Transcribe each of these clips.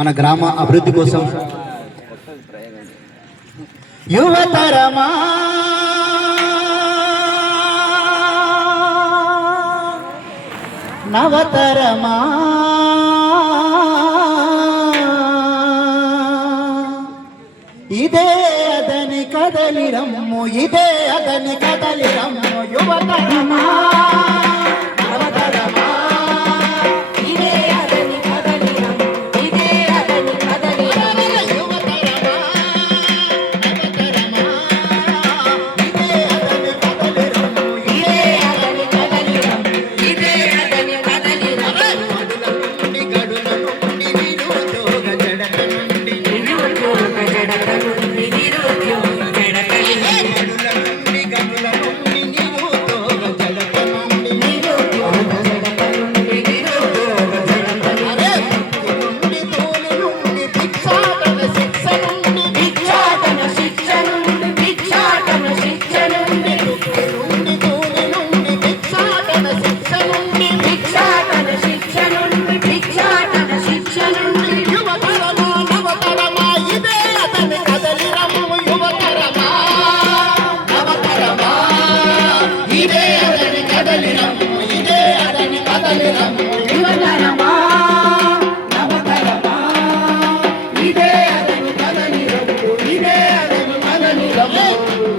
మన గ్రామ అభివృద్ధి కోసం యువతరమా నవతరమా ఇదే అదని కదలిరమ్ము ఇదే అదని కదలిరమ్ము యువతరమా నవతరమా ఇదే అదని కదలిరమ్ము ఇదే అదని కదలిరమ్ము యువతరమా నవతరమా ఇదే అదని కదలిరమ్ము ఇదే అదని కదలిరమ్ము ఇదే అదని కదలిరమ్ము గడుల నుండి నిరుద్యోగ జడక నుండి నిరుద్యోగ జడక నుండి నిరుద్యోగ జడక గడుల నుండి గడుల నుండి నిరుద్యోగ జడక నుండి నిరుద్యోగ జడక నుండి నిరుద్యోగ జడక నుండి తోలి నుండి భిక్షాటన శిక్ష నుండి భిక్షాటన శిక్ష నుండి భిక్షాటన శిక్ష నుండి నుండి తోలి నుండి భిక్షాటన శిక్ష నుండి భిక్షాటన శిక్ష నుండి భిక్షాటన శిక్ష నుండి యువతరమా నవతరమా ఇదే అతని కదలిరమ్ము యువతరమా నవతరమా ఇదే అతని కదలిరమ్ము ఇదే అతని కదలిరమ్ము యువతరమా నవతరమా ఇదే అతని కదలిరమ్ము ఇదే అతని కదలిరమ్ము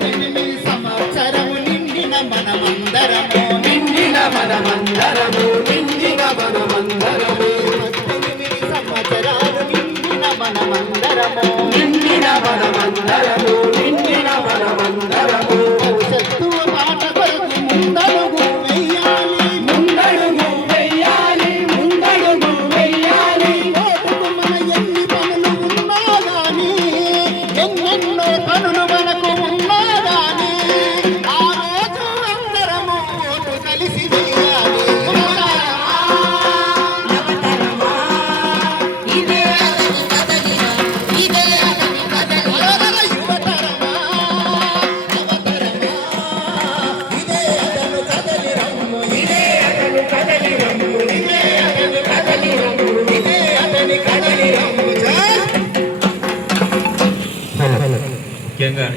8 సంవత్సరము నిండిన మనమందరము నిండిన మనమందరము నిండిన మనమందరము 8 సంవత్సరాలు నిండిన మనమందరము నిండిన మనమందరము నిండిన మనమందరము భవిష్యత్తు బాట కొరకు ముందడుగు వెయ్యాలి ముందడుగు వెయ్యాలి ముందడుగు వెయ్యాలి ఓటుకు మన ఎన్ని పనులు ఉన్నా గాని ఎన్నెన్నో పనులు మనకు ఉన్నా గాని ఆ రోజు అందరము ఓటు కలిసి వెయ్యాలి నవతరమా ఇదే అతని కదలిరమ్ము ఇదే అతని కదలిరమ్ము యువతరమా నవతరమా ఇదే అతని కదలిరమ్ము ఇదే అతని కదలిరమ్ము ఇదే అతని కదలిరమ్ము ఇదే అతని కదలిరమ్ము ముఖ్యంగా